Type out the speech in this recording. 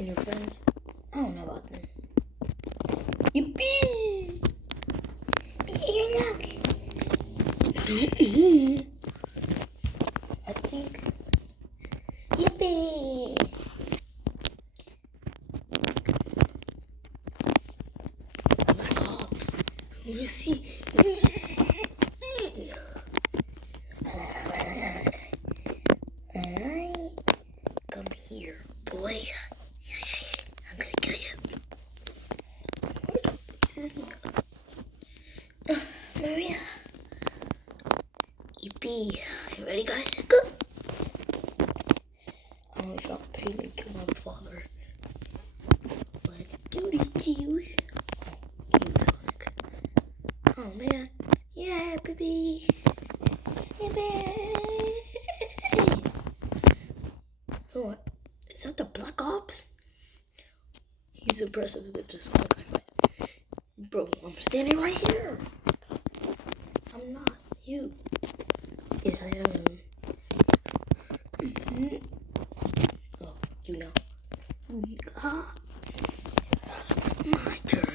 and your friends. I don't know about them. Yippee! I think. Yippee! Black Ops. You see. Alright. Come here, boy. I'm gonna kill you. What is this? Maria. Yippee. You ready, guys? Go. I'm gonna stop pain and kill my father. Let's do this, Q's. Sonic. Oh, man. Yeah, baby. Yeah, baby. What? Is that the Black Ops? He's impressive with the Sonic I fight. Bro, I'm standing right here. I'm not you. Yes, I am. Oh, you know. My turn.